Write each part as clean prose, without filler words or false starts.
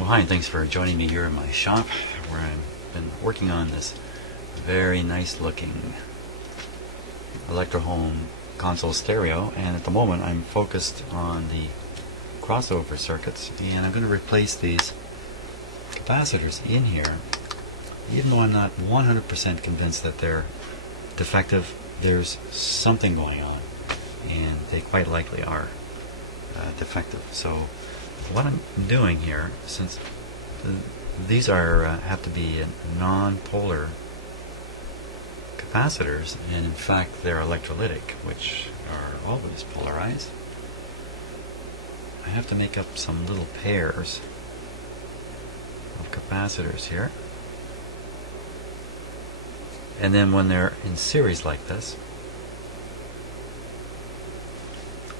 Well, hi, and thanks for joining me here in my shop where I've been working on this very nice looking Electrohome console stereo, and at the moment I'm focused on the crossover circuits, and I'm going to replace these capacitors in here. Even though I'm not 100% convinced that they're defective, there's something going on, and they quite likely are defective. So what I'm doing here, since these are have to be non-polar capacitors, and in fact they're electrolytic, which are always polarized, I have to make up some little pairs of capacitors here. And then when they're in series like this,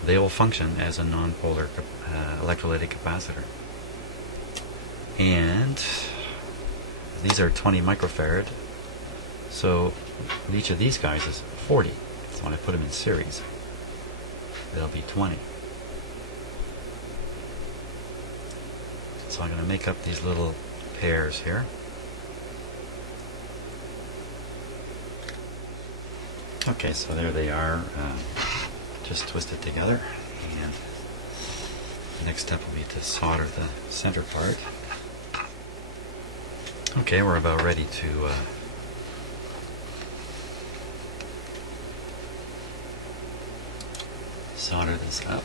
they will function as a non-polar electrolytic capacitor. And these are 20 microfarad, so each of these guys is 40. So when I put them in series, they'll be 20. So I'm going to make up these little pairs here. Okay, so there they are, just twisted together, and the next step will be to solder the center part. Okay, we're about ready to solder this up.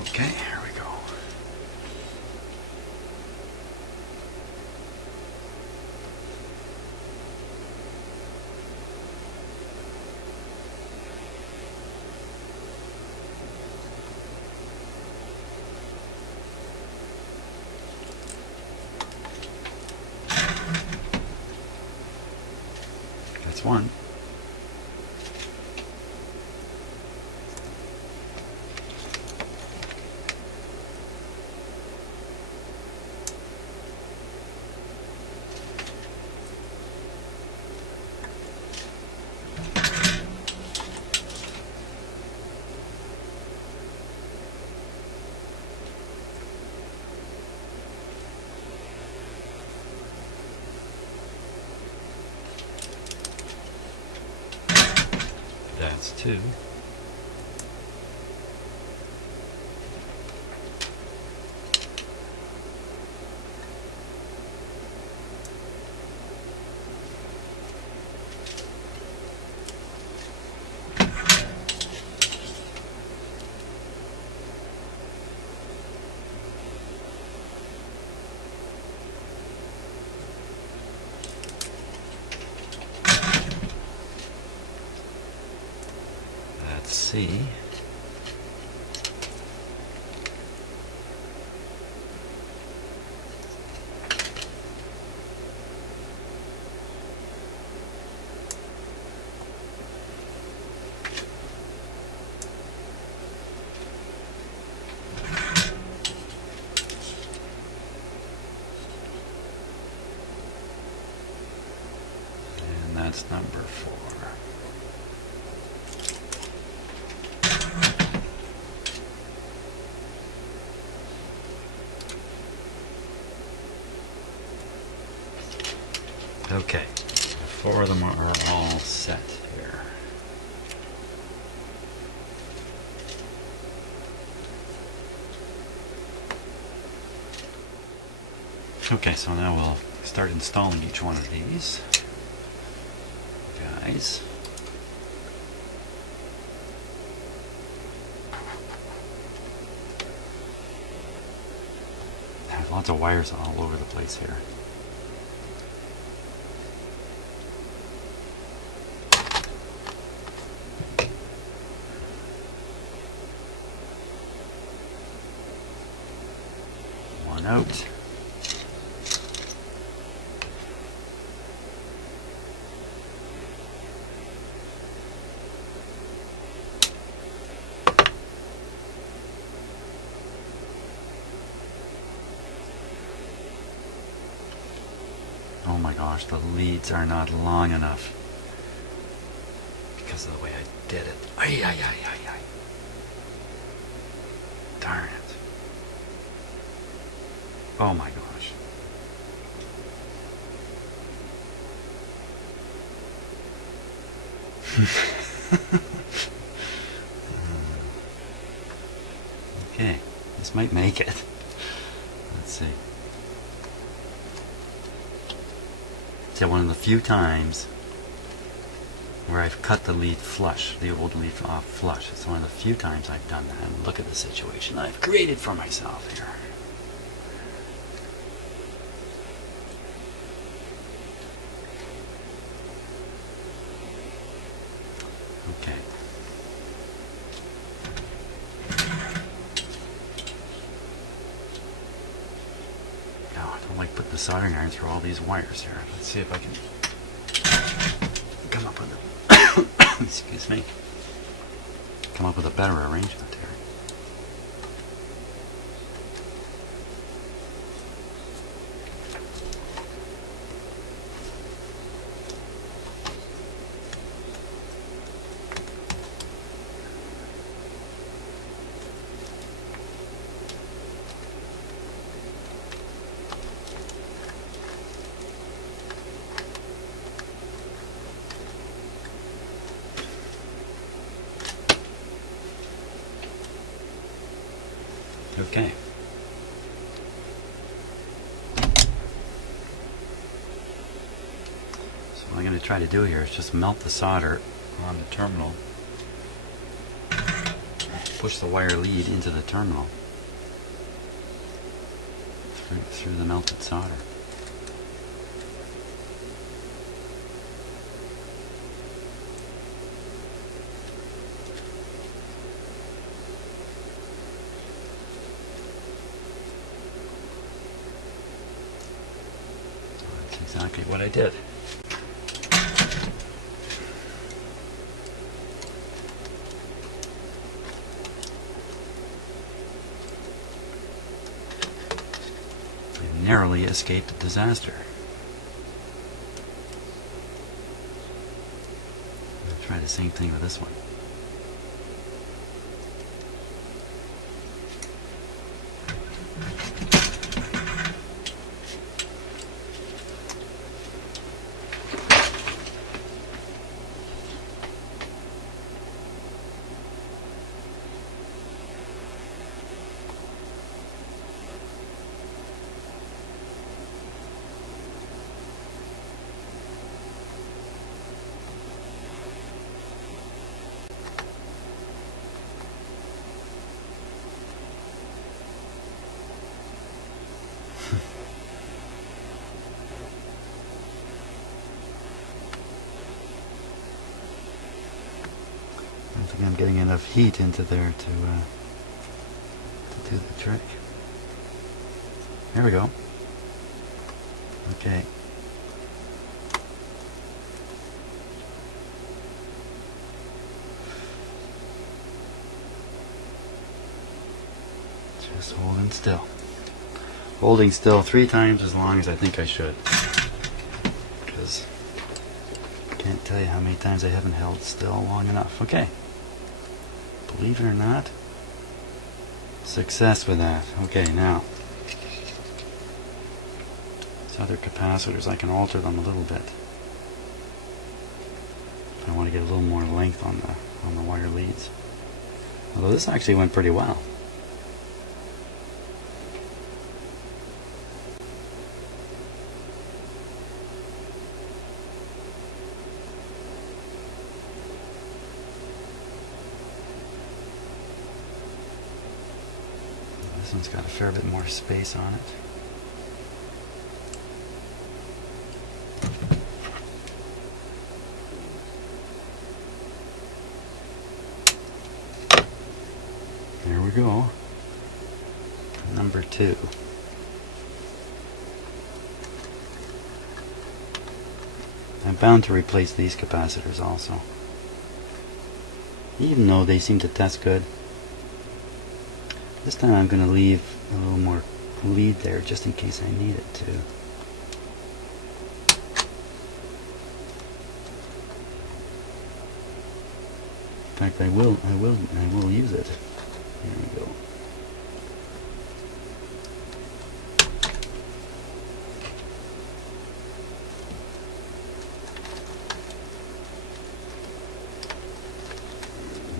Okay, here we go. That's one. That's two. C. And that's number 4. Okay, 4 of them are all set here. Okay, so now we'll start installing each one of these guys. I have lots of wires all over the place here. One out. my gosh, the leads are not long enough because of the way I did it. Ay, ay, ay, ay, ay. Darn it. Oh my gosh. Okay, this might make it. Let's see. It's one of the few times where I've cut the lead flush, the old lead off flush. It's one of the few times I've done that. And look at the situation I've created for myself here. Okay. Now, I don't like putting the soldering iron through all these wires here. Let's see if I can come up with a excuse me. Come up with a better arrangement here. Okay. So what I'm going to try to do here is just melt the solder on the terminal. Push the wire lead into the terminal through the melted solder. Exactly what I did. I narrowly escaped a disaster. I'm going to try the same thing with this one. I don't think I'm getting enough heat into there to do the trick. There we go. Okay. Just holding still. Holding still 3 times as long as I think I should. Because I can't tell you how many times I haven't held still long enough. Okay. Believe it or not, success with that. Okay, now these other capacitors, I can alter them a little bit. If I want to get a little more length on the wire leads. Although this actually went pretty well. This one's got a fair bit more space on it. There we go. Number 2. I'm bound to replace these capacitors also. Even though they seem to test good. This time I'm going to leave a little more lead there just in case I need it to. fact, I will use it. There we go.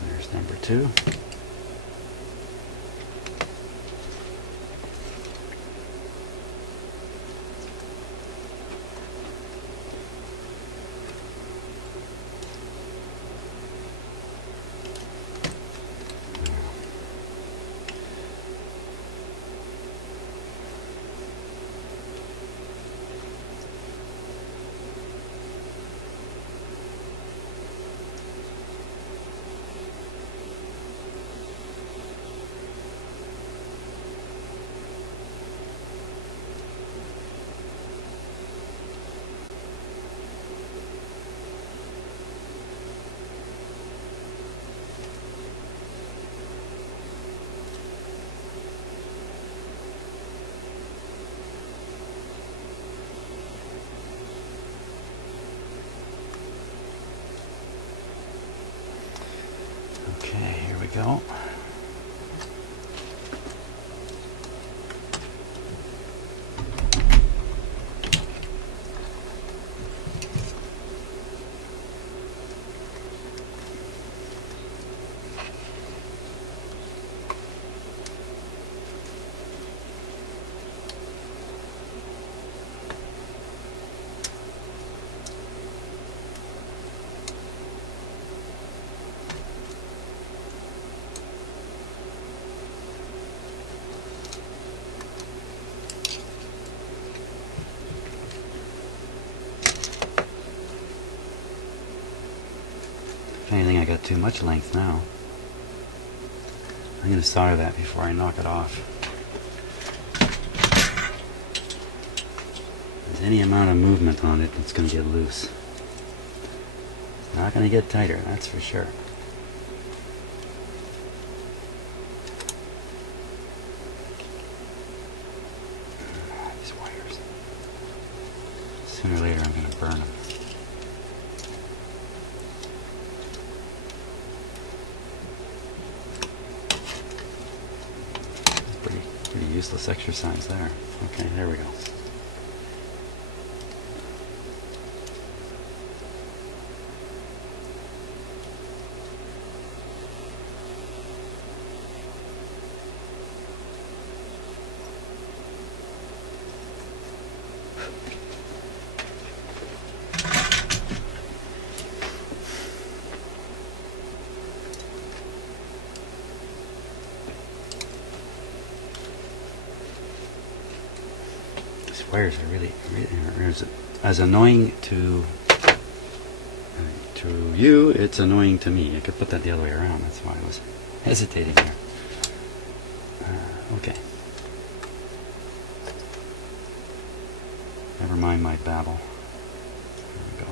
There's number 2. Okay, here we go. If anything, I got too much length now. I'm going to solder that before I knock it off. If there's any amount of movement on it, it's going to get loose. It's not going to get tighter, that's for sure. These wires. Sooner or later, I'm going to burn them. Pretty useless exercise there. Okay, there we go. Wires are really as annoying to you. It's annoying to me. I could put that the other way around. That's why I was hesitating there. Okay. Never mind my babble. There we go.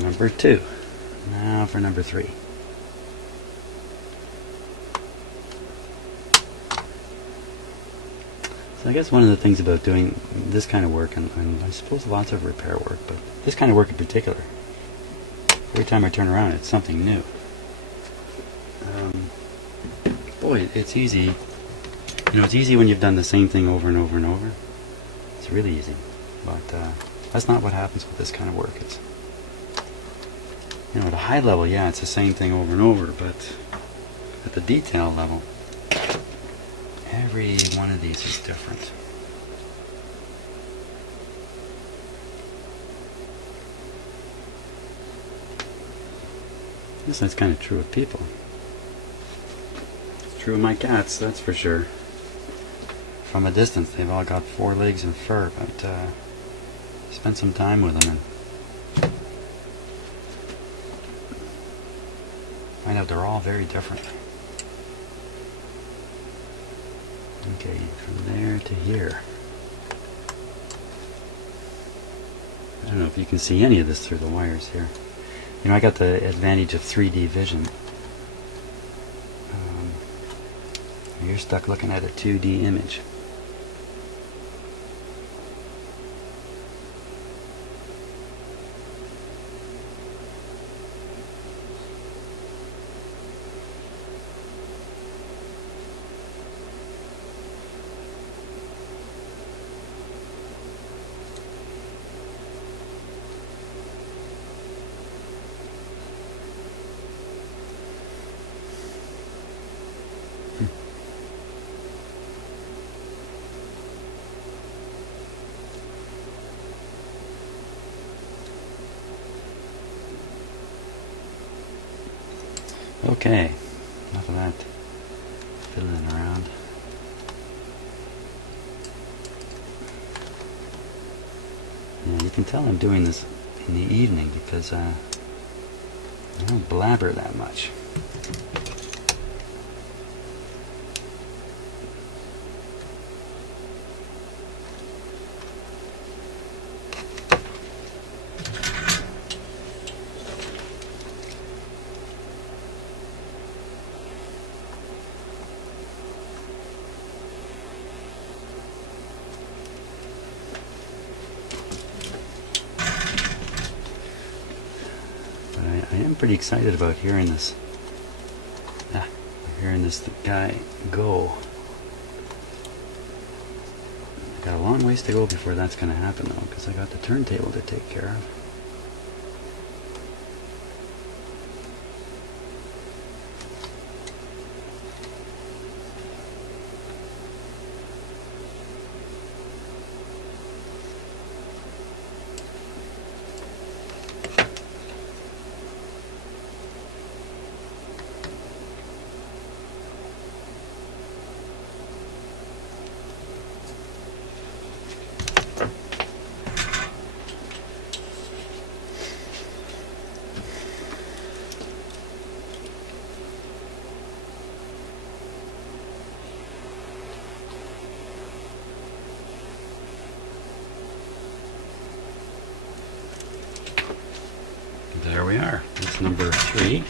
Number 2. Now for number 3. So I guess one of the things about doing this kind of work, and I suppose lots of repair work, but this kind of work in particular, every time I turn around it's something new. Boy, it's easy. You know, it's easy when you've done the same thing over and over and over. It's really easy. But that's not what happens with this kind of work. You know, at a high level, yeah, it's the same thing over and over, but at the detail level, every one of these is different. I guess that's kind of true of people. It's true of my cats, that's for sure. From a distance, they've all got 4 legs and fur, but spend some time with them and find out they're all very different. Okay, from there to here. I don't know if you can see any of this through the wires here. You know, I got the advantage of 3D vision. You're stuck looking at a 2D image. Okay, enough of that fiddling around. Yeah, you can tell I'm doing this in the evening because I don't blabber that much. I am pretty excited about hearing this. Hearing this guy go. I got a long ways to go before that's going to happen though, because I got the turntable to take care of. There we are. That's number 3.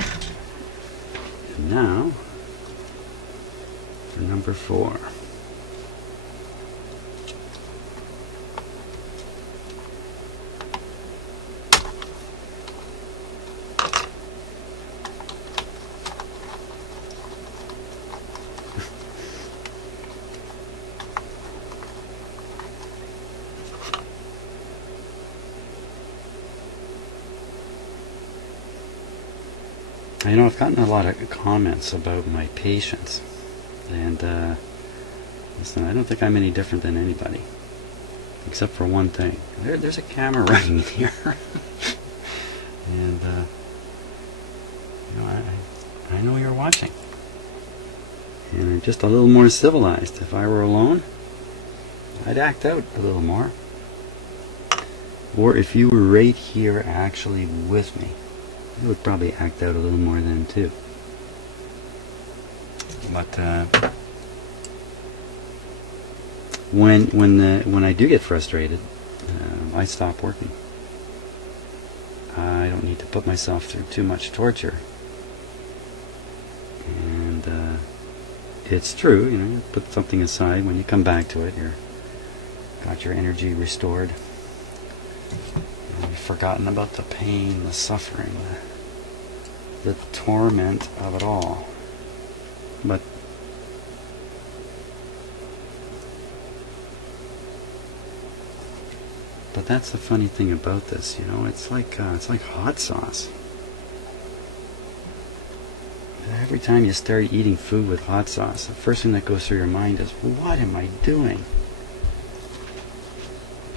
And now for number 4. You know, I've gotten a lot of comments about my patience, and listen, I don't think I'm any different than anybody, except for one thing. There's a camera running here, and you know, I know you're watching, and I'm just a little more civilized. If I were alone, I'd act out a little more, or if you were right here actually with me, I would probably act out a little more then too. But when I do get frustrated, I stop working. I don't need to put myself through too much torture. And it's true, you know, you put something aside. When you come back to it, you're got your energy restored. You've forgotten about the pain, the suffering, the torment of it all. But that's the funny thing about this, you know. It's like hot sauce. Every time you start eating food with hot sauce, the first thing that goes through your mind is, what am I doing?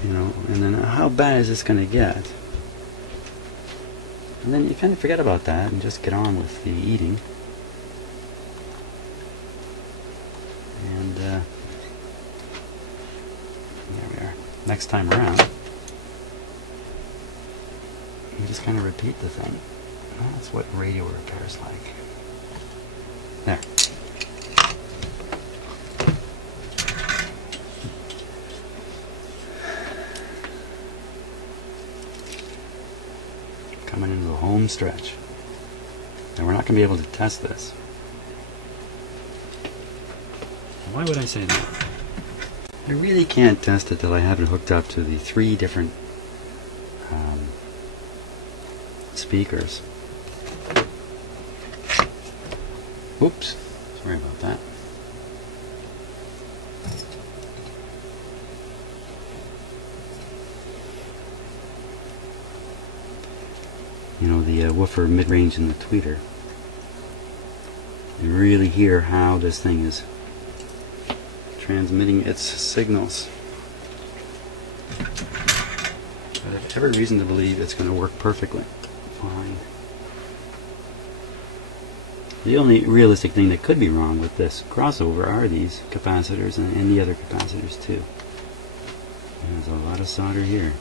You know, and then how bad is this going to get? And then you kind of forget about that and just get on with the eating. And there we are. Next time around, you just kind of repeat the thing. That's what radio repair is like. There. Coming into the home stretch. And we're not going to be able to test this. Why would I say that? I really can't test it till I have it hooked up to the 3 different speakers. Oops, sorry about that. You know, the woofer mid-range and the tweeter. You really hear how this thing is transmitting its signals. But I have every reason to believe it's going to work perfectly fine. The only realistic thing that could be wrong with this crossover are these capacitors and the other capacitors too. There's a lot of solder here.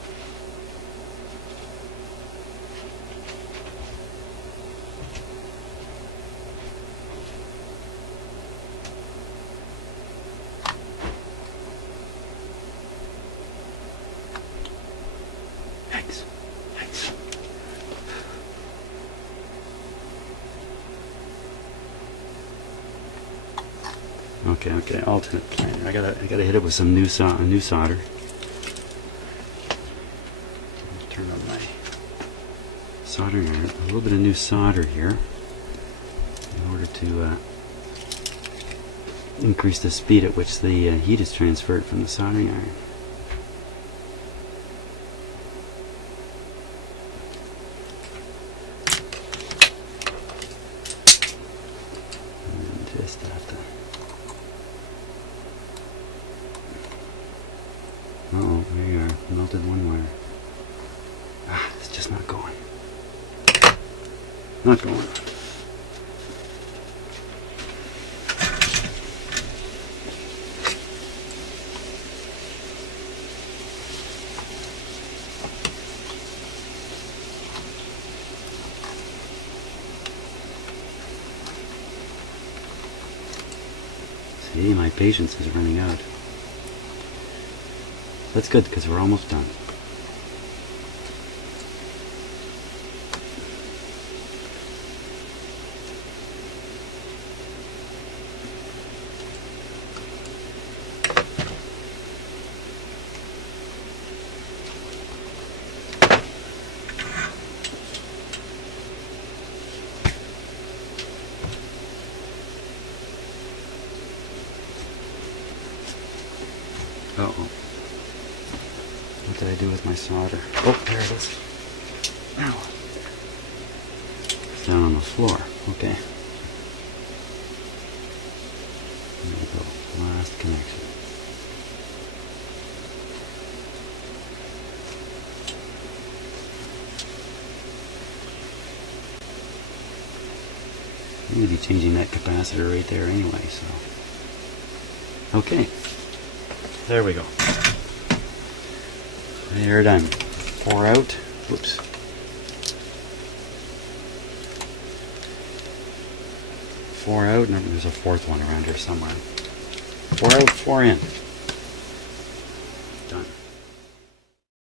Okay, alternate planar. I gotta hit it with some new solder. Turn on my soldering iron. A little bit of new solder here in order to increase the speed at which the heat is transferred from the soldering iron. And just have to. Uh-oh, there you are. Melted one wire. Ah, it's just not going. Not going. See, my patience is running out. That's good, because we're almost done. Uh-oh. What did I do with my solder? Oh, there it is. Ow. It's down on the floor. Okay. There we go. Last connection. I'm going to be changing that capacitor right there anyway, so. Okay. There we go. They're done. Pour out. Whoops. Pour out, and there's a fourth one around here somewhere. Pour out, pour in.